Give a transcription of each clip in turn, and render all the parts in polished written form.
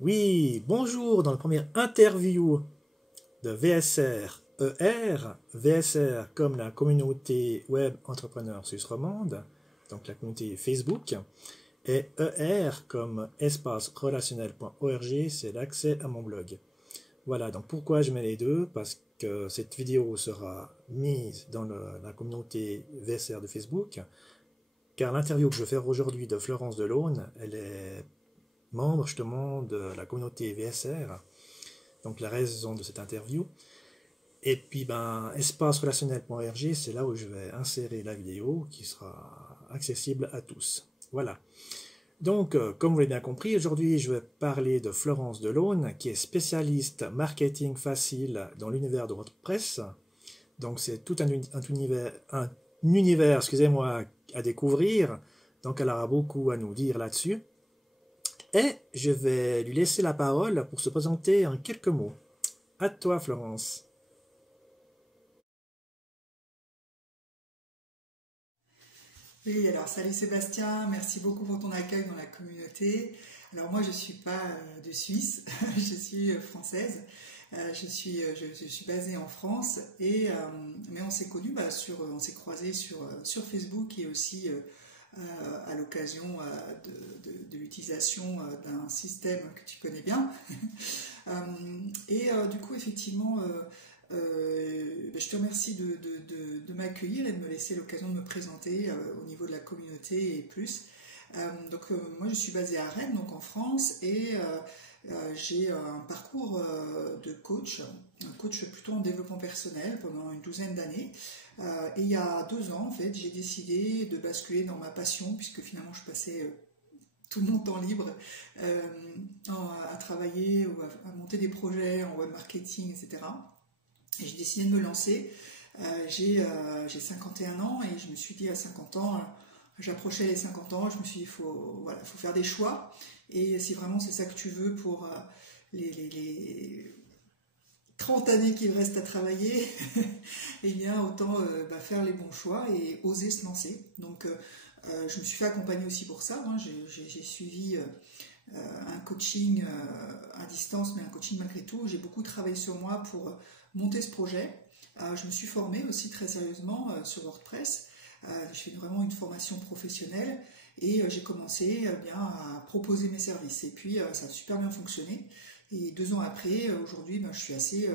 Oui, bonjour, dans la première interview de VSR ER, VSR comme la communauté web entrepreneur suisse romande, donc la communauté Facebook, et ER comme espace relationnel.org, c'est l'accès à mon blog. Voilà, donc pourquoi je mets les deux? Parce que cette vidéo sera mise dans la communauté VSR de Facebook, car l'interview que je vais faire aujourd'hui de Florence Delaune, elle est membre justement de la communauté VSR, donc la raison de cette interview. Et puis, espacerelationnel.org, c'est là où je vais insérer la vidéo qui sera accessible à tous. Voilà. Donc, comme vous l'avez bien compris, aujourd'hui, je vais parler de Florence Delaune, qui est spécialiste marketing facile dans l'univers de WordPress. Donc, c'est tout un univers, excusez-moi, à découvrir. Donc, elle aura beaucoup à nous dire là-dessus. Et je vais lui laisser la parole pour se présenter en quelques mots. À toi, Florence. Oui, alors salut Sébastien, merci beaucoup pour ton accueil dans la communauté. Alors moi je ne suis pas de Suisse, je suis française, je suis basée en France, mais on s'est connus, on s'est croisés sur Facebook et aussi à l'occasion de l'utilisation d'un système que tu connais bien. Du coup effectivement je te remercie de m'accueillir et de me laisser l'occasion de me présenter au niveau de la communauté et plus. Moi je suis basée à Rennes, donc en France, j'ai un parcours de coach, un coach plutôt en développement personnel pendant une douzaine d'années. Et il y a 2 ans, en fait, j'ai décidé de basculer dans ma passion, puisque finalement je passais tout mon temps libre à travailler ou à monter des projets en web marketing, etc. Et j'ai décidé de me lancer. J'ai 51 ans et je me suis dit à 50 ans, j'approchais les 50 ans, je me suis dit faut faire des choix. Et si vraiment c'est ça que tu veux pour les 30 années qu'il reste à travailler, eh bien autant faire les bons choix et oser se lancer. Donc je me suis fait accompagner aussi pour ça. Hein. J'ai suivi un coaching à distance, mais un coaching malgré tout. J'ai beaucoup travaillé sur moi pour monter ce projet. Je me suis formée aussi très sérieusement sur WordPress. Je fais vraiment une formation professionnelle et j'ai commencé à proposer mes services. Et puis ça a super bien fonctionné. Et 2 ans après, aujourd'hui, je suis assez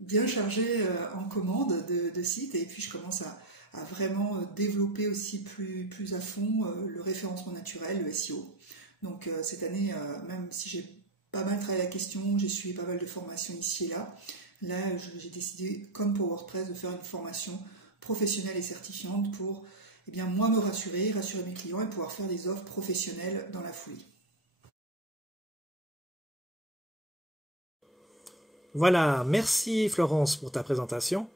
bien chargée en commande de sites. Et puis je commence à vraiment développer aussi plus à fond le référencement naturel, le SEO. Donc cette année, même si j'ai pas mal travaillé la question, j'ai suivi pas mal de formations ici et là. Là, j'ai décidé, comme pour WordPress, de faire une formation professionnelle et certifiante pour moi me rassurer mes clients et pouvoir faire des offres professionnelles dans la foulée. Voilà, merci Florence pour ta présentation.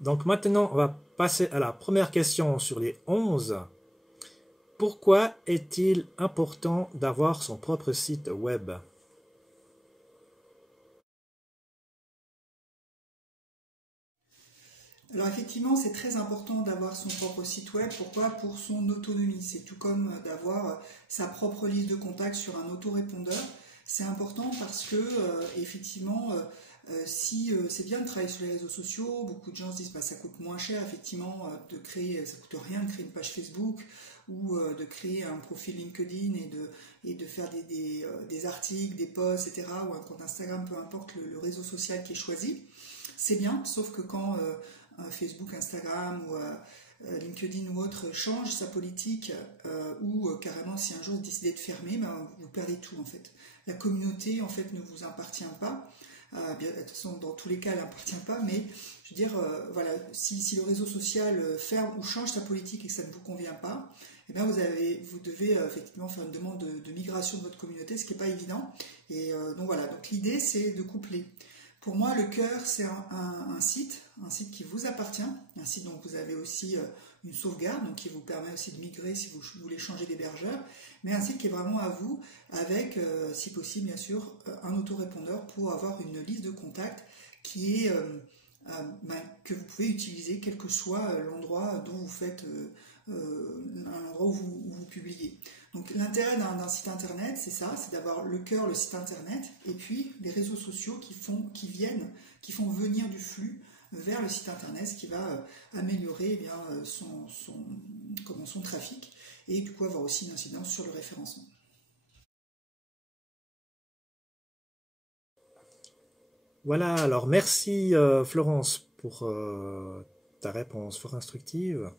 Donc maintenant, on va passer à la première question sur les 11. Pourquoi est-il important d'avoir son propre site web? Alors effectivement, c'est très important d'avoir son propre site web. Pourquoi? Pour son autonomie. C'est tout comme d'avoir sa propre liste de contacts sur un autorépondeur. C'est important parce que effectivement, si c'est bien de travailler sur les réseaux sociaux, beaucoup de gens se disent ça coûte moins cher effectivement de créer, ça coûte rien de créer une page Facebook ou de créer un profil LinkedIn et de faire des articles, des posts, etc. ou un compte Instagram, peu importe le réseau social qui est choisi. C'est bien, sauf que quand Facebook, Instagram ou LinkedIn ou autre change sa politique ou carrément si un jour vous décidez de fermer, vous perdez tout en fait. La communauté en fait ne vous appartient pas. De toute façon, dans tous les cas, elle n'appartient pas, mais je veux dire, si le réseau social ferme ou change sa politique et que ça ne vous convient pas, eh bien vous devez effectivement faire une demande de migration de votre communauté, ce qui n'est pas évident. Et donc l'idée c'est de coupler. Pour moi, le cœur, c'est un site qui vous appartient, un site dont vous avez aussi une sauvegarde, donc qui vous permet aussi de migrer si vous voulez changer d'hébergeur, mais un site qui est vraiment à vous, avec, si possible, bien sûr, un autorépondeur pour avoir une liste de contacts qui est, que vous pouvez utiliser, quel que soit l'endroit dont vous faites un endroit où vous publiez. Donc l'intérêt d'un site internet, c'est ça, c'est d'avoir le cœur, le site internet, et puis les réseaux sociaux qui font venir du flux vers le site internet, ce qui va améliorer eh bien, son trafic, et du coup avoir aussi une incidence sur le référencement. Voilà, alors merci Florence pour ta réponse fort instructive.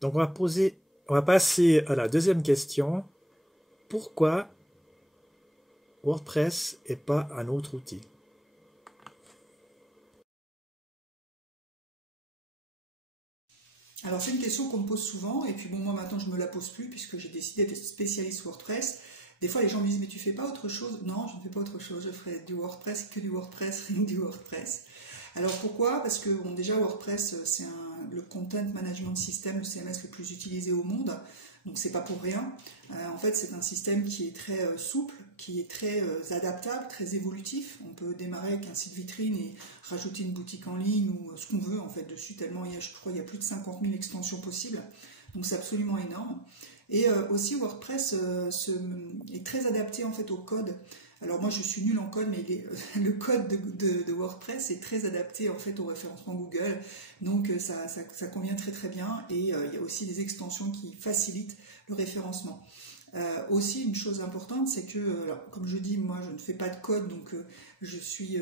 Donc on va passer à la deuxième question. Pourquoi WordPress et pas un autre outil? Alors c'est une question qu'on me pose souvent, et puis bon, moi maintenant je ne me la pose plus puisque j'ai décidé d'être spécialiste WordPress. Des fois les gens me disent mais tu fais pas autre chose? Non, je ne fais pas autre chose, je ferai du WordPress, que du WordPress, rien que du WordPress. Alors pourquoi? Parce que bon, déjà WordPress c'est le Content Management System, le CMS le plus utilisé au monde, donc c'est pas pour rien. En fait c'est un système qui est très souple, qui est très adaptable, très évolutif. On peut démarrer avec un site vitrine et rajouter une boutique en ligne ou ce qu'on veut en fait dessus, tellement je crois il y a plus de 50 000 extensions possibles, donc c'est absolument énorme. Et aussi WordPress est très adapté en fait au code. Alors moi je suis nulle en code, mais le code de WordPress est très adapté en fait au référencement Google, donc ça convient très très bien, et il y a aussi des extensions qui facilitent le référencement. Aussi une chose importante, c'est que, alors, comme je dis, moi je ne fais pas de code, donc je suis,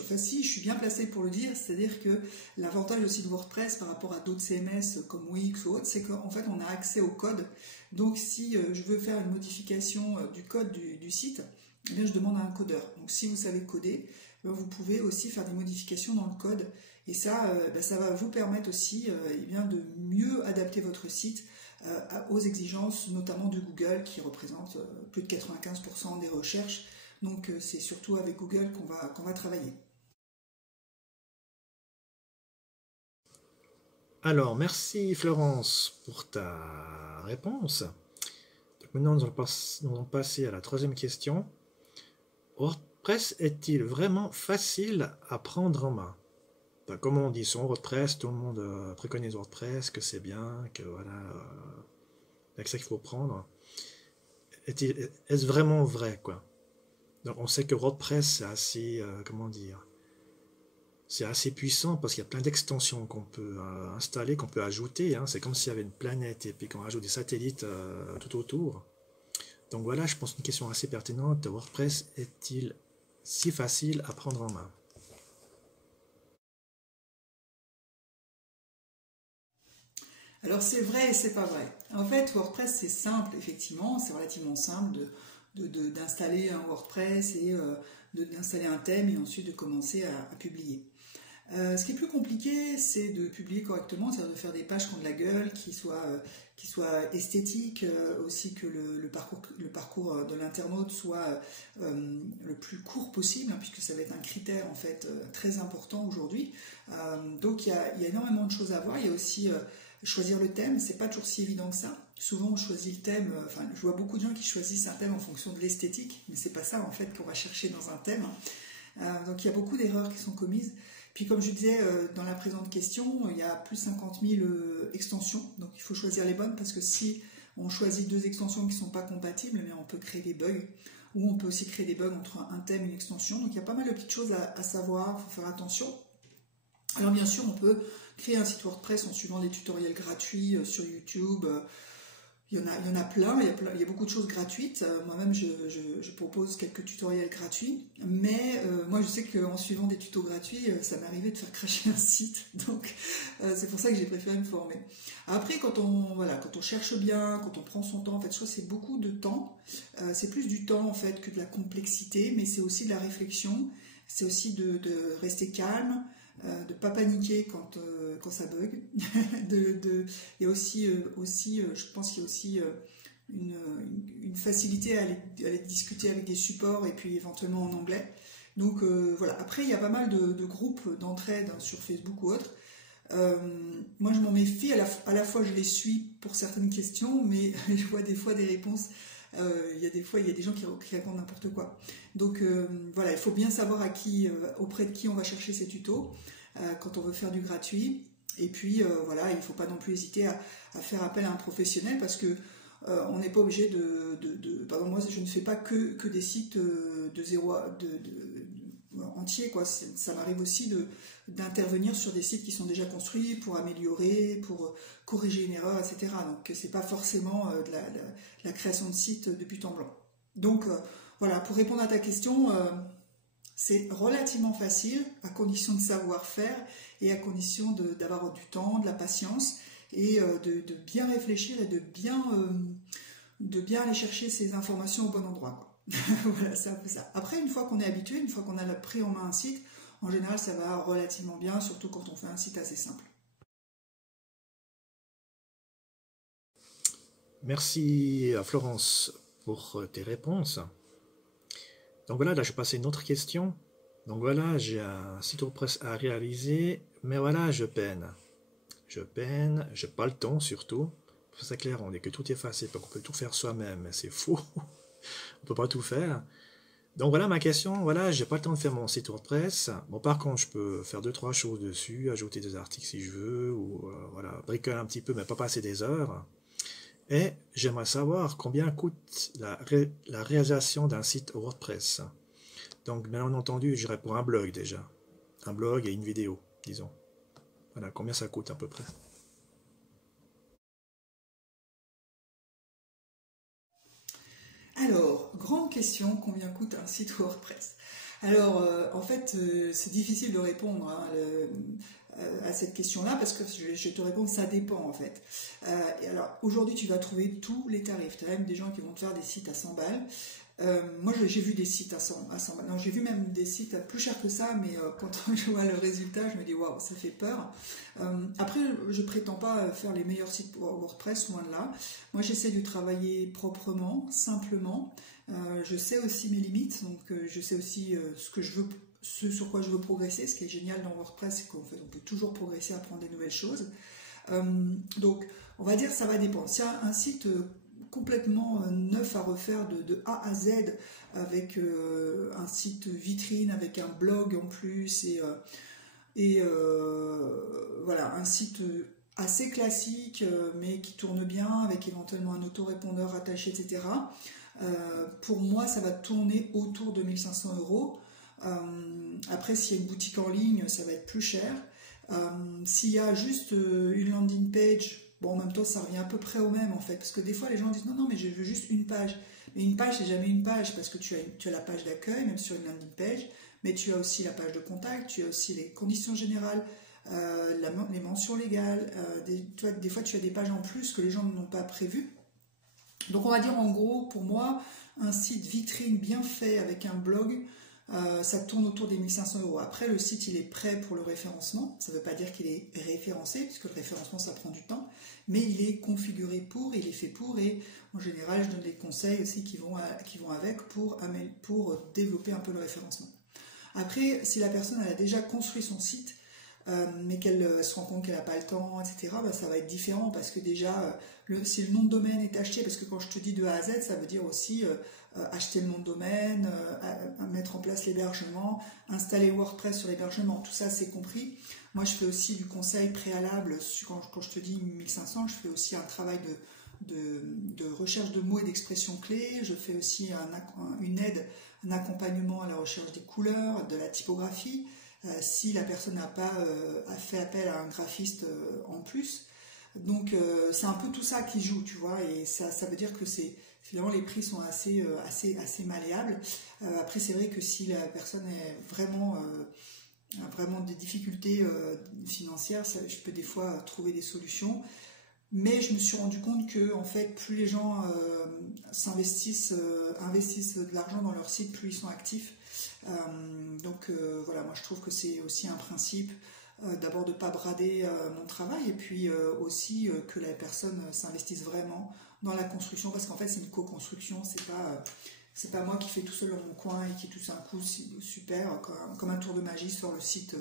enfin si, je suis bien placée pour le dire, c'est-à-dire que l'avantage aussi de WordPress par rapport à d'autres CMS comme Wix ou autres, c'est qu'en fait on a accès au code. Donc si je veux faire une modification du code du site, eh bien, je demande à un codeur. Donc si vous savez coder, ben, vous pouvez aussi faire des modifications dans le code, et ça, ben, ça va vous permettre aussi eh bien, de mieux adapter votre site aux exigences notamment de Google, qui représente plus de 95% des recherches. Donc c'est surtout avec Google qu'on va travailler. Alors, merci Florence pour ta réponse. Donc maintenant, nous allons passer à la troisième question. WordPress est-il vraiment facile à prendre en main? Ben, comme on dit sur WordPress, tout le monde préconise WordPress, que c'est bien, que voilà, avec ça qu'il faut prendre. Est-ce vraiment vrai, quoi? Donc, on sait que WordPress, c'est assez, comment dire, c'est assez puissant parce qu'il y a plein d'extensions qu'on peut installer, qu'on peut ajouter, hein. C'est comme s'il y avait une planète et puis qu'on rajoute des satellites tout autour. Donc voilà, je pense une question assez pertinente. WordPress est-il si facile à prendre en main? Alors c'est vrai et c'est pas vrai. En fait, WordPress c'est simple, effectivement, c'est relativement simple d'installer un WordPress et d'installer un thème et ensuite de commencer à publier. Ce qui est plus compliqué, c'est de publier correctement, c'est-à-dire de faire des pages qui ont de la gueule, qui soient esthétiques, aussi que le parcours de l'internaute soit le plus court possible, hein, puisque ça va être un critère en fait très important aujourd'hui. Donc il y a énormément de choses à voir. Il y a aussi choisir le thème, c'est pas toujours si évident que ça. Souvent on choisit le thème, enfin je vois beaucoup de gens qui choisissent un thème en fonction de l'esthétique, mais c'est pas ça en fait qu'on va chercher dans un thème. Donc il y a beaucoup d'erreurs qui sont commises. Puis comme je disais dans la présente question, il y a plus de 50 000 extensions, donc il faut choisir les bonnes, parce que si on choisit deux extensions qui ne sont pas compatibles, on peut créer des bugs, ou on peut aussi créer des bugs entre un thème et une extension. Donc il y a pas mal de petites choses à savoir, il faut faire attention. Alors bien sûr, on peut créer un site WordPress en suivant des tutoriels gratuits sur YouTube. Il y en a plein, il y a beaucoup de choses gratuites. Moi-même, je propose quelques tutoriels gratuits, mais moi, je sais qu'en suivant des tutos gratuits, ça m'est arrivé de faire cracher un site. Donc, c'est pour ça que j'ai préféré me former. Après, quand on cherche bien, quand on prend son temps, en fait, soit c'est beaucoup de temps. C'est plus du temps, en fait, que de la complexité, mais c'est aussi de la réflexion. C'est aussi de rester calme, de ne pas paniquer quand ça bug. Il y a aussi, je pense qu'il y a aussi une facilité à aller discuter avec des supports et puis éventuellement en anglais. Donc voilà. Après, il y a pas mal de groupes d'entraide sur Facebook ou autres. Moi, je m'en méfie. À la fois, je les suis pour certaines questions, mais je vois des fois des réponses. Il y a des gens qui répondent n'importe quoi. Donc voilà, il faut bien savoir auprès de qui on va chercher ces tutos quand on veut faire du gratuit. Et puis voilà, il ne faut pas non plus hésiter à faire appel à un professionnel parce que on n'est pas obligé pardon, moi je ne fais pas que des sites de zéro entiers, quoi. Ça m'arrive aussi d'intervenir sur des sites qui sont déjà construits pour améliorer, pour corriger une erreur, etc. Donc c'est pas forcément de la création de sites de but en blanc. Donc voilà, pour répondre à ta question, c'est relativement facile à condition de savoir faire et à condition d'avoir du temps, de la patience et de bien réfléchir et de bien aller chercher ces informations au bon endroit, quoi. Voilà, c'est un peu ça. Après, une fois qu'on est habitué, une fois qu'on a pris en main un site, en général, ça va relativement bien, surtout quand on fait un site assez simple. Merci à Florence pour tes réponses. Donc voilà, là je passe à une autre question. Donc voilà, j'ai un site WordPress à réaliser, mais voilà, je peine. Je n'ai pas le temps surtout. C'est clair, on dit que tout est facile, qu'on peut tout faire soi-même, mais c'est faux. On peut pas tout faire. Donc voilà ma question, voilà, j'ai pas le temps de faire mon site WordPress. Bon, par contre, je peux faire 2-3 choses dessus, ajouter des articles si je veux, ou voilà, bricoler un petit peu, mais pas passer des heures. Et j'aimerais savoir combien coûte la réalisation d'un site WordPress. Donc, bien entendu, j'irai pour un blog déjà. Un blog et une vidéo, disons. Voilà, combien ça coûte à peu près. Alors, grande question, combien coûte un site WordPress? Alors, en fait, c'est difficile de répondre à cette question-là parce que je te réponds que ça dépend en fait. Et alors, aujourd'hui, tu vas trouver tous les tarifs. Tu as même des gens qui vont te faire des sites à 100 balles. Moi, j'ai vu des sites à 100 balles. Non, j'ai vu même des sites à plus cher que ça, mais quand je vois le résultat, je me dis waouh, ça fait peur. Après, je prétends pas faire les meilleurs sites pour WordPress, loin de là. Moi, j'essaie de travailler proprement, simplement. Je sais aussi mes limites, donc je sais aussi ce sur quoi je veux progresser. Ce qui est génial dans WordPress, c'est qu'en fait, on peut toujours progresser, apprendre des nouvelles choses. Donc, on va dire que ça va dépendre. Si un site complètement neuf à refaire de A à Z, avec un site vitrine, avec un blog en plus, et voilà, un site assez classique, mais qui tourne bien, avec éventuellement un autorépondeur attaché, etc. Pour moi, ça va tourner autour de 1500 €. Après, s'il y a une boutique en ligne, ça va être plus cher. S'il y a juste une landing page, bon, en même temps, ça revient à peu près au même, en fait. Parce que des fois, les gens disent, non, non, mais je veux juste une page. Mais une page, c'est jamais une page, parce que tu as la page d'accueil, même sur une landing page, mais tu as aussi la page de contact, tu as aussi les conditions générales, les mentions légales. Des fois, tu as des pages en plus que les gens n'ont pas prévues. Donc, on va dire, en gros, pour moi, un site vitrine bien fait avec un blog, ça tourne autour des 1500 €. Après, le site, il est prêt pour le référencement. Ça ne veut pas dire qu'il est référencé, puisque le référencement, ça prend du temps. Mais il est configuré pour, il est fait pour. Et en général, je donne des conseils aussi qui vont avec pour développer un peu le référencement. Après, si la personne elle a déjà construit son site, mais qu'elle se rend compte qu'elle n'a pas le temps, etc., bah, ça va être différent parce que déjà, si le nom de domaine est acheté, parce que quand je te dis de A à Z, ça veut dire aussi acheter le nom de domaine, mettre en place l'hébergement, installer WordPress sur l'hébergement, tout ça c'est compris. Moi je fais aussi du conseil préalable, quand je te dis 1500, je fais aussi un travail de recherche de mots et d'expressions clés, je fais aussi une aide, un accompagnement à la recherche des couleurs, de la typographie, si la personne n'a pas fait appel à un graphiste en plus. Donc c'est un peu tout ça qui joue, tu vois, et ça veut dire que finalement les prix sont assez malléables. Après c'est vrai que si la personne a vraiment des difficultés financières, je peux des fois trouver des solutions. Mais je me suis rendu compte que en fait, plus les gens investissent de l'argent dans leur site, plus ils sont actifs. Donc voilà, moi je trouve que c'est aussi un principe d'abord de ne pas brader mon travail et puis aussi que la personne s'investisse vraiment dans la construction parce qu'en fait c'est une co-construction, c'est pas moi qui fais tout seul dans mon coin et qui tout d'un coup super comme un tour de magie sur le site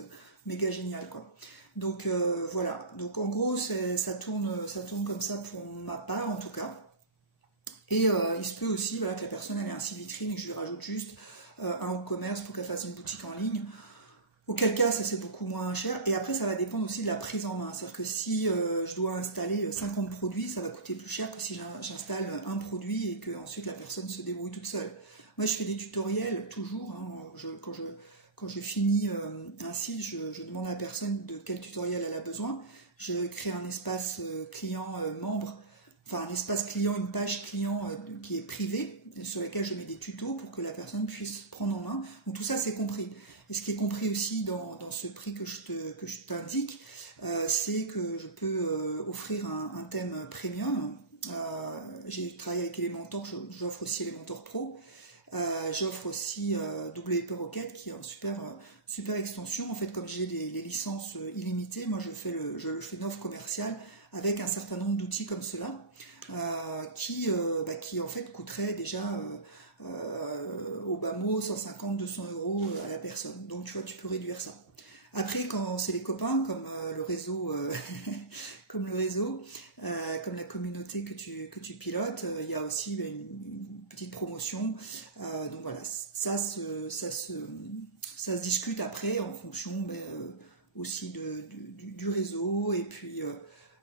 méga génial quoi. Donc voilà, donc en gros ça tourne comme ça pour ma part en tout cas. Et il se peut aussi voilà, que la personne elle ait un site vitrine et que je lui rajoute juste un e-commerce pour qu'elle fasse une boutique en ligne. Auquel cas, ça c'est beaucoup moins cher. Et après, ça va dépendre aussi de la prise en main. C'est-à-dire que si je dois installer 50 produits, ça va coûter plus cher que si j'installe un produit et que ensuite la personne se débrouille toute seule. Moi, je fais des tutoriels toujours. Hein. Quand je finis un site, je demande à la personne de quel tutoriel elle a besoin. Je crée un espace client membre, enfin un espace client, une page client qui est privée, sur laquelle je mets des tutos pour que la personne puisse prendre en main. Donc tout ça, c'est compris. Et ce qui est compris aussi dans ce prix que je t'indique, c'est que je peux offrir un thème premium. J'ai travaillé avec Elementor, j'offre aussi Elementor Pro. J'offre aussi WP Rocket qui est une super extension. En fait, comme j'ai les licences illimitées, moi je fais une offre commerciale avec un certain nombre d'outils comme cela qui en fait coûterait déjà au bas mot 150-200 € à la personne. Donc tu vois, tu peux réduire ça. Après, quand c'est les copains, comme le réseau, comme la communauté que tu pilotes, il y a aussi une petite promotion. Donc voilà, ça se discute après en fonction aussi du réseau et puis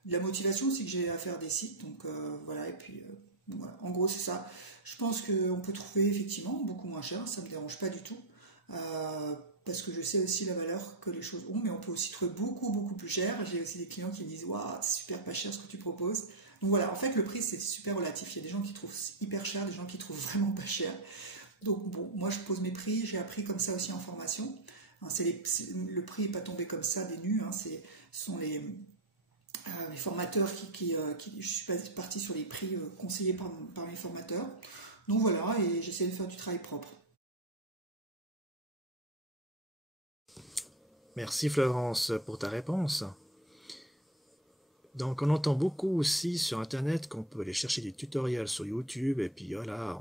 de la motivation aussi que j'ai à faire des sites. Donc voilà, et puis voilà. En gros c'est ça. Je pense qu'on peut trouver effectivement beaucoup moins cher, ça ne me dérange pas du tout. Parce que je sais aussi la valeur que les choses ont, mais on peut aussi trouver beaucoup plus cher. J'ai aussi des clients qui me disent waouh, c'est super pas cher ce que tu proposes. Donc voilà, en fait le prix c'est super relatif. Il y a des gens qui trouvent hyper cher, des gens qui trouvent vraiment pas cher. Donc bon, moi je pose mes prix, j'ai appris comme ça aussi en formation. Hein, le prix n'est pas tombé comme ça des nues, hein, ce sont les formateurs je suis partie sur les prix conseillés par mes formateurs. Donc voilà, et j'essaie de faire du travail propre. Merci Florence pour ta réponse. Donc on entend beaucoup aussi sur internet qu'on peut aller chercher des tutoriels sur YouTube et puis voilà,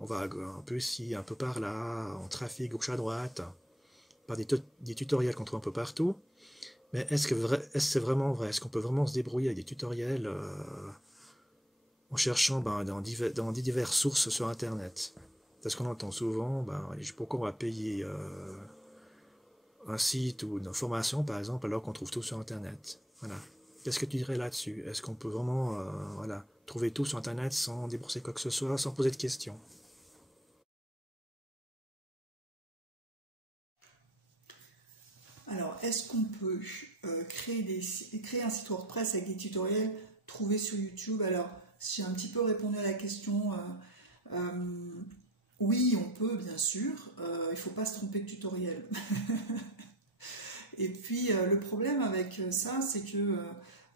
on va un peu ici, un peu par là, on trafique gauche à droite, par des tutoriels qu'on trouve un peu partout. Mais est-ce que c'est vraiment vrai? Est-ce qu'on peut vraiment se débrouiller avec des tutoriels en cherchant dans diverses sources sur internet? Parce qu'on entend souvent, pourquoi on va payer un site ou une formation par exemple alors qu'on trouve tout sur internet. Voilà. Qu'est-ce que tu dirais là-dessus? Est-ce qu'on peut vraiment trouver tout sur internet sans débourser quoi que ce soit, sans poser de questions? Alors, est-ce qu'on peut créer un site WordPress avec des tutoriels trouvés sur YouTube? Alors, j'ai un petit peu répondu à la question. Oui, on peut, bien sûr. Il ne faut pas se tromper de tutoriel. Et puis, le problème avec ça, c'est que...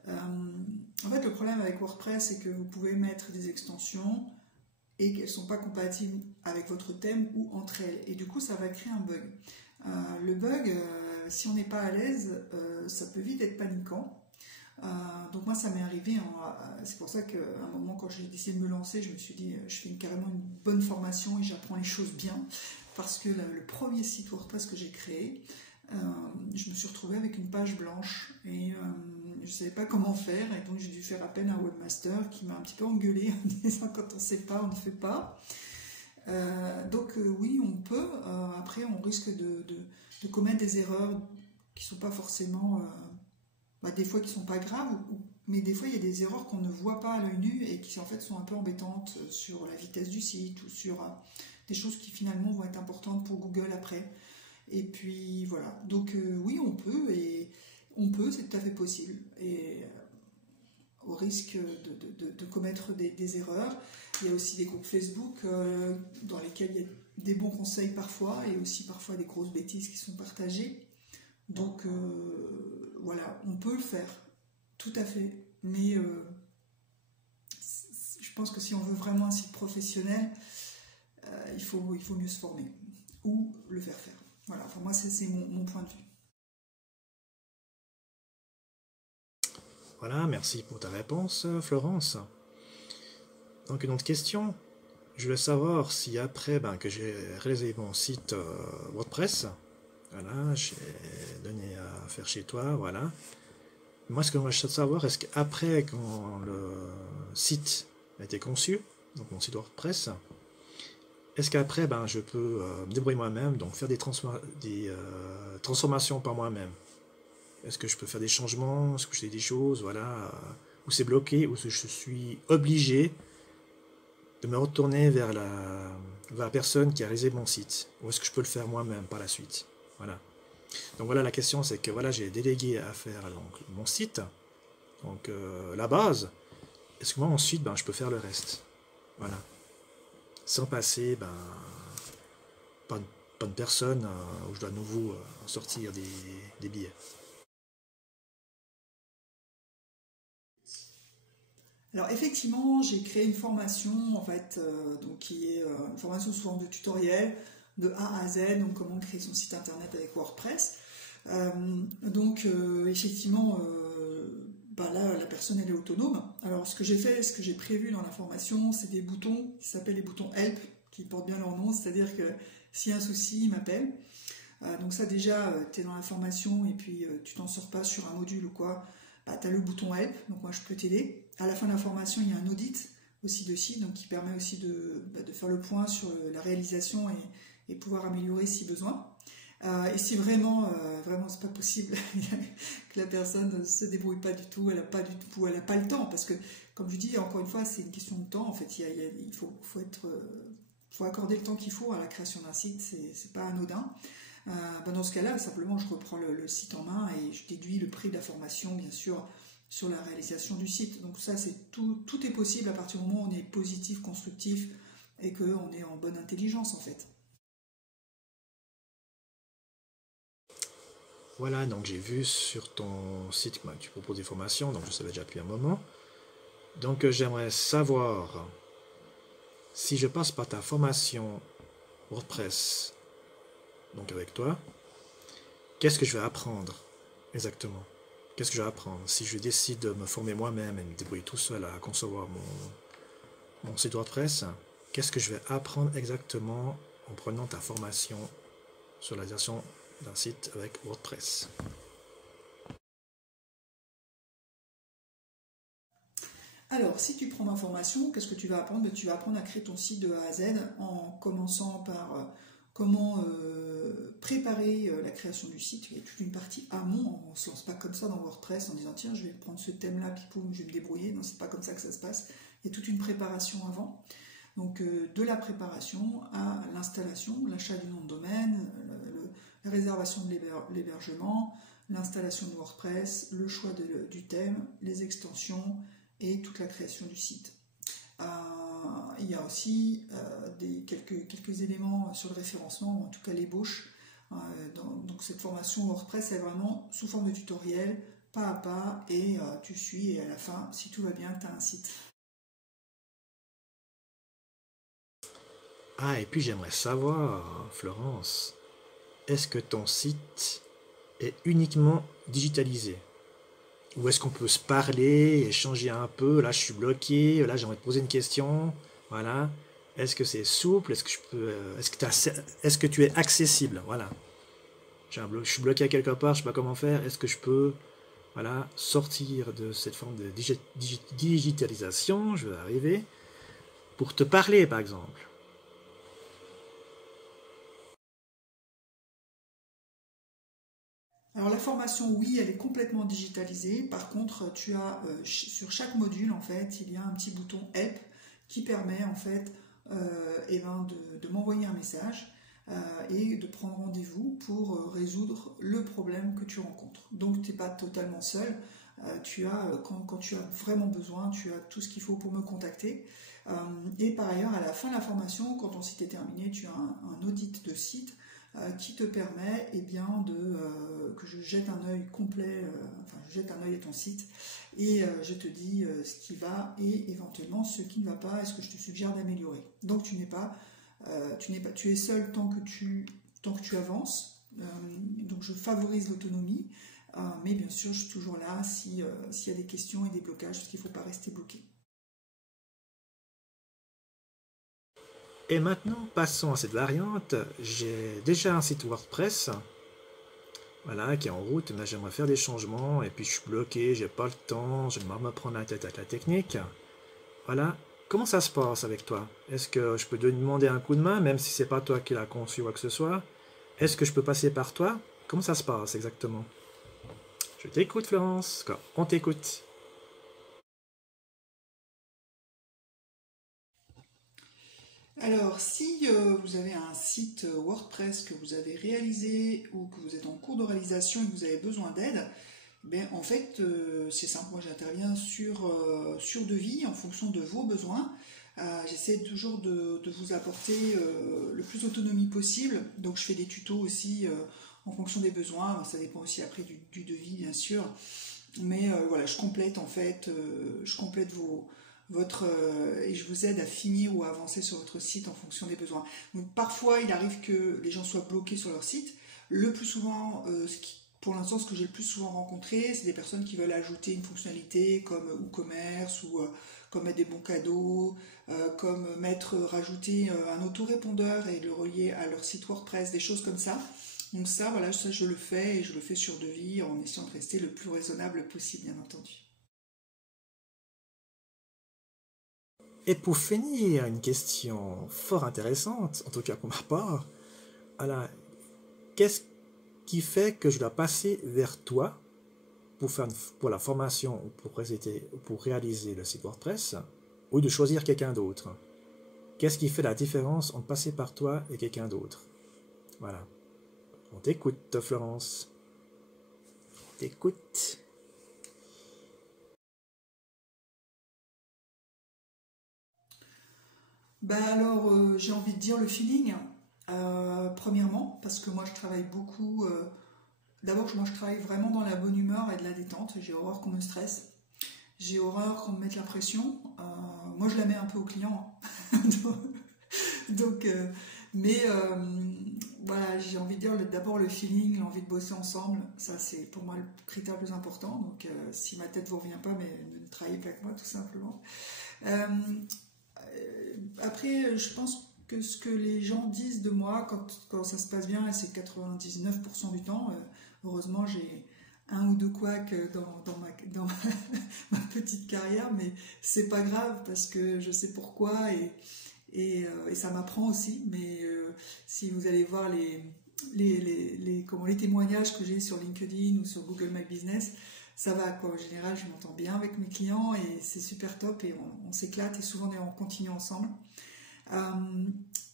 en fait, le problème avec WordPress, c'est que vous pouvez mettre des extensions et qu'elles ne sont pas compatibles avec votre thème ou entre elles. Et du coup, ça va créer un bug. Le bug, si on n'est pas à l'aise, ça peut vite être paniquant. Donc moi, ça m'est arrivé. C'est pour ça qu'à un moment, quand j'ai décidé de me lancer, je me suis dit, je fais carrément une bonne formation et j'apprends les choses bien. Parce que le premier site WordPress que j'ai créé, je me suis retrouvée avec une page blanche et je ne savais pas comment faire, et donc j'ai dû faire appel à un webmaster qui m'a un petit peu engueulé en disant quand on ne sait pas, on ne fait pas. Donc oui, on peut. Après, on risque de commettre des erreurs qui ne sont pas forcément... des fois qui ne sont pas graves, mais des fois il y a des erreurs qu'on ne voit pas à l'œil nu et qui en fait sont un peu embêtantes sur la vitesse du site ou sur des choses qui finalement vont être importantes pour Google après. Et puis voilà, donc oui, on peut, c'est tout à fait possible. Et au risque de commettre des erreurs, il y a aussi des groupes Facebook dans lesquels il y a des bons conseils parfois, et aussi parfois des grosses bêtises qui sont partagées. Donc voilà, on peut le faire, tout à fait. Mais je pense que si on veut vraiment un site professionnel, il faut mieux se former ou le faire faire. Voilà, enfin moi c'est mon point de vue. Voilà, merci pour ta réponse, Florence. Donc une autre question. Je voulais savoir si après que j'ai réalisé mon site WordPress, voilà, j'ai donné à faire chez toi, voilà. Moi, ce que je veux savoir, est-ce qu'après, quand le site a été conçu, donc mon site WordPress, est-ce qu'après, ben, je peux me débrouiller moi-même, donc faire des transformations par moi-même? Est-ce que je peux faire des changements? Est-ce que je fais des choses, voilà, où c'est bloqué, où je suis obligé de me retourner vers la personne qui a réalisé mon site? Ou est-ce que je peux le faire moi-même par la suite? Voilà. Donc voilà, la question, c'est que voilà, j'ai délégué à faire donc, mon site, donc la base. Est-ce que moi ensuite, ben, je peux faire le reste? Voilà. Sans passer ben, par une personne où je dois à nouveau sortir des billets. Alors effectivement, j'ai créé une formation en fait, donc qui est une formation sous forme de tutoriel de A à Z, donc comment créer son site internet avec WordPress. Effectivement, bah là la personne elle est autonome. Alors ce que j'ai fait, ce que j'ai prévu dans la formation, c'est des boutons qui s'appellent les boutons Help, qui portent bien leur nom, c'est-à-dire que s'il y a un souci, il m'appelle. Donc ça déjà, tu es dans la formation et puis tu t'en sors pas sur un module ou quoi, bah, tu as le bouton Help, donc moi je peux t'aider. À la fin de la formation, il y a un audit aussi de site, donc qui permet aussi de faire le point sur la réalisation et pouvoir améliorer si besoin. Et si vraiment c'est pas possible que la personne ne se débrouille pas du tout, elle a pas le temps, parce que comme je dis encore une fois, c'est une question de temps. En fait, il faut accorder le temps qu'il faut à la création d'un site, c'est pas anodin. Dans ce cas-là, simplement, je reprends le site en main et je déduis le prix de la formation, bien sûr, sur la réalisation du site. Donc ça, c'est tout est possible à partir du moment où on est positif, constructif et qu'on est en bonne intelligence, en fait. Voilà, donc j'ai vu sur ton site que tu proposes des formations, donc je savais déjà depuis un moment. Donc j'aimerais savoir si je passe par ta formation WordPress, donc avec toi, qu'est-ce que je vais apprendre exactement? Qu'est-ce que je vais apprendre? Si je décide de me former moi-même et me débrouiller tout seul à concevoir mon site WordPress, qu'est-ce que je vais apprendre exactement en prenant ta formation sur la réalisation d'un site avec WordPress? Alors, si tu prends ma formation, qu'est-ce que tu vas apprendre? Tu vas apprendre à créer ton site de A à Z en commençant par comment préparer la création du site. Il y a toute une partie amont, on ne se lance pas comme ça dans WordPress en disant tiens, je vais prendre ce thème-là, puis poum, je vais me débrouiller. Non, c'est pas comme ça que ça se passe. Il y a toute une préparation avant. Donc, de la préparation à l'installation, l'achat du nom de domaine, la réservation de l'hébergement, l'installation de WordPress, le choix du thème, les extensions et toute la création du site. Il y a aussi quelques éléments sur le référencement, ou en tout cas l'ébauche. Donc cette formation WordPress est vraiment sous forme de tutoriel, pas à pas, et tu suis, et à la fin, si tout va bien, tu as un site. Ah, et puis j'aimerais savoir, Florence, est-ce que ton site est uniquement digitalisé? Ou est-ce qu'on peut se parler, échanger un peu? Là, je suis bloqué, là, j'aimerais te poser une question. Voilà. Est-ce que c'est souple? Est-ce que je peux, est-ce que tu es accessible? Voilà. Je suis bloqué à quelque part, je sais pas comment faire. Est-ce que je peux, voilà, sortir de cette forme de digitalisation? Je vais arriver pour te parler, par exemple. Alors la formation, oui, elle est complètement digitalisée. Par contre, tu as sur chaque module, en fait, il y a un petit bouton Help qui permet, en fait, de m'envoyer un message et de prendre rendez-vous pour résoudre le problème que tu rencontres. Donc, tu n'es pas totalement seul. Quand tu as vraiment besoin, tu as tout ce qu'il faut pour me contacter. Et par ailleurs, à la fin de la formation, quand ton site est terminé, tu as un audit de site qui te permet que je jette un œil complet, je jette un œil à ton site et je te dis ce qui va et éventuellement ce qui ne va pas et ce que je te suggère d'améliorer. Donc tu es seul tant que tu avances. Donc je favorise l'autonomie, mais bien sûr je suis toujours là s'il y a des questions et des blocages, parce qu'il ne faut pas rester bloqué. Et maintenant, passons à cette variante. J'ai déjà un site WordPress, voilà, qui est en route. Là, j'aimerais faire des changements et puis je suis bloqué, j'ai pas le temps, je vais me prendre la tête avec la technique. Voilà. comment ça se passe avec toi? Est-ce que je peux te demander un coup de main, même si c'est pas toi qui l'as conçu ou quoi que ce soit? Est-ce que je peux passer par toi? Comment ça se passe exactement? Je t'écoute, Florence. On t'écoute. Alors, si vous avez un site WordPress que vous avez réalisé ou que vous êtes en cours de réalisation et que vous avez besoin d'aide, ben, en fait, c'est simple, moi j'interviens sur devis en fonction de vos besoins. J'essaie toujours de vous apporter le plus d'autonomie possible. Donc je fais des tutos aussi en fonction des besoins. Ça dépend aussi après du devis, bien sûr. Mais voilà, je complète en fait, je complète et je vous aide à finir ou à avancer sur votre site en fonction des besoins. Donc parfois, il arrive que les gens soient bloqués sur leur site. Le plus souvent, pour l'instant, ce que j'ai le plus souvent rencontré, c'est des personnes qui veulent ajouter une fonctionnalité comme WooCommerce ou comme mettre des bons cadeaux, comme rajouter un autorépondeur et le relier à leur site WordPress, des choses comme ça. Donc ça, voilà, ça je le fais et je le fais sur devis en essayant de rester le plus raisonnable possible, bien entendu. Et pour finir, une question fort intéressante, en tout cas pour ma part. Alors, qu'est-ce qui fait que je dois passer vers toi pour la formation ou pour réaliser le site WordPress ou de choisir quelqu'un d'autre? Qu'est-ce qui fait la différence entre passer par toi et quelqu'un d'autre? Voilà. On t'écoute, Florence. On t'écoute. Bah alors, j'ai envie de dire le feeling. Premièrement, parce que moi je travaille beaucoup. D'abord, moi je travaille vraiment dans la bonne humeur et de la détente. J'ai horreur qu'on me stresse. J'ai horreur qu'on me mette la pression. Moi je la mets un peu au client, hein. Donc, mais voilà, j'ai envie de dire d'abord le feeling, l'envie de bosser ensemble. Ça c'est pour moi le critère le plus important. Donc si ma tête vous revient pas, mais ne travaillez pas avec moi tout simplement. Euh, Après, je pense que ce que les gens disent de moi quand ça se passe bien, et c'est 99% du temps, heureusement j'ai un ou deux couacs ma petite carrière, mais c'est pas grave parce que je sais pourquoi et ça m'apprend aussi. Mais si vous allez voir les témoignages que j'ai sur LinkedIn ou sur Google My Business, ça va quoi. En général, je m'entends bien avec mes clients et c'est super top et on s'éclate et souvent on continue ensemble. Euh,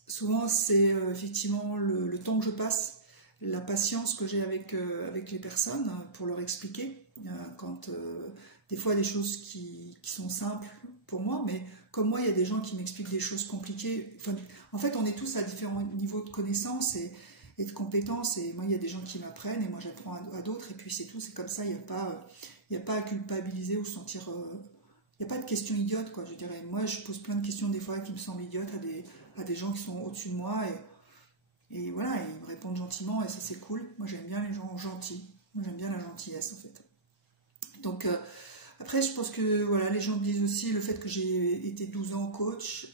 Souvent, c'est effectivement le temps que je passe, la patience que j'ai avec les personnes pour leur expliquer. Des fois, des choses qui sont simples pour moi, mais comme moi, il y a des gens qui m'expliquent des choses compliquées. Enfin, en fait, on est tous à différents niveaux de connaissances et de compétences. Et moi, il y a des gens qui m'apprennent et moi, j'apprends à d'autres. Et puis, c'est tout. C'est comme ça. Il n'y a pas à culpabiliser ou sentir. Il n'y a pas de questions idiotes, quoi, je dirais. Moi, je pose plein de questions des fois qui me semblent idiotes à des gens qui sont au-dessus de moi et voilà, ils me répondent gentiment et ça c'est cool. Moi j'aime bien les gens gentils. Moi j'aime bien la gentillesse en fait. Donc après je pense que voilà, les gens me disent aussi le fait que j'ai été 12 ans coach,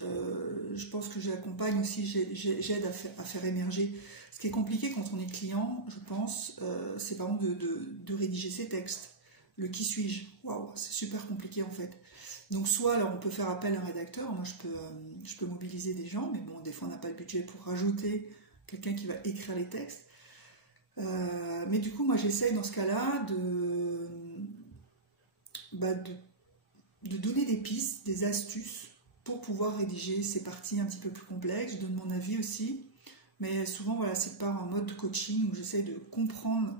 je pense que j'accompagne aussi, j'aide à faire émerger. Ce qui est compliqué quand on est client, je pense, c'est par exemple de rédiger ses textes. Le qui suis-je? Waouh, c'est super compliqué en fait. Donc soit alors on peut faire appel à un rédacteur, moi je peux mobiliser des gens, mais bon des fois on n'a pas le budget pour rajouter quelqu'un qui va écrire les textes. Mais du coup moi j'essaye dans ce cas-là bah, de donner des pistes, des astuces pour pouvoir rédiger ces parties un petit peu plus complexes. Je donne mon avis aussi, mais souvent voilà c'est par un mode de coaching où j'essaye de comprendre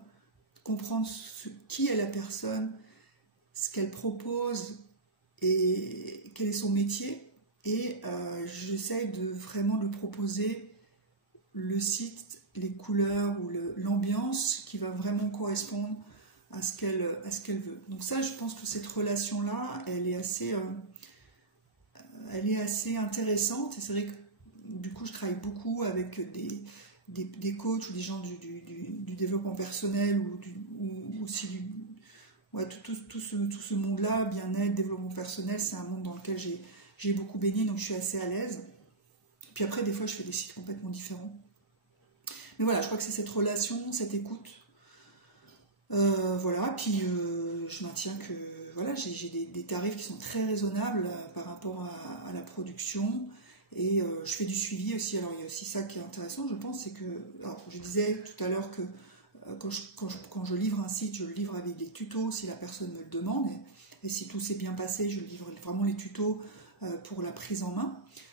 qui est la personne, ce qu'elle propose et quel est son métier. Et j'essaye de vraiment lui proposer le site, les couleurs ou l'ambiance qui va vraiment correspondre à ce qu'elle veut. Donc ça, je pense que cette relation-là, elle est assez intéressante. Et c'est vrai que du coup, je travaille beaucoup avec des coachs ou des gens du développement personnel ou aussi ouais, tout ce monde-là, bien-être, développement personnel, c'est un monde dans lequel j'ai beaucoup baigné, donc je suis assez à l'aise. Puis après, des fois, je fais des sites complètement différents. Mais voilà, je crois que c'est cette relation, cette écoute. Voilà, puis je maintiens que voilà, j'ai des tarifs qui sont très raisonnables par rapport à la production et je fais du suivi aussi. Alors il y a aussi ça qui est intéressant, je pense, c'est que, alors je disais tout à l'heure que quand je livre un site, je le livre avec des tutos si la personne me le demande, et si tout s'est bien passé, je livre vraiment les tutos pour la prise en main.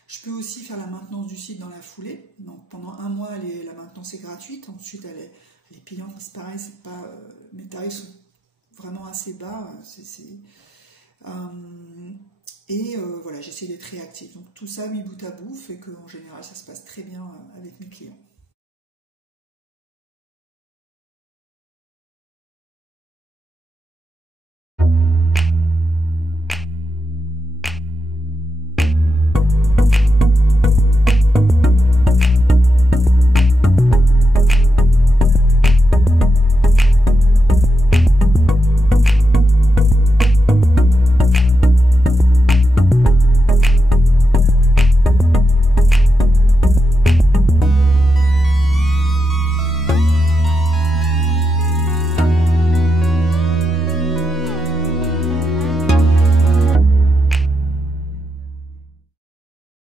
Je peux aussi faire la maintenance du site dans la foulée. Donc pendant un mois, la maintenance est gratuite. Ensuite, elle est payante, mais c'est pareil, mes tarifs sont vraiment assez bas. Voilà, j'essaie d'être réactive. Donc tout ça, mis bout à bout, fait qu'en général, ça se passe très bien avec mes clients.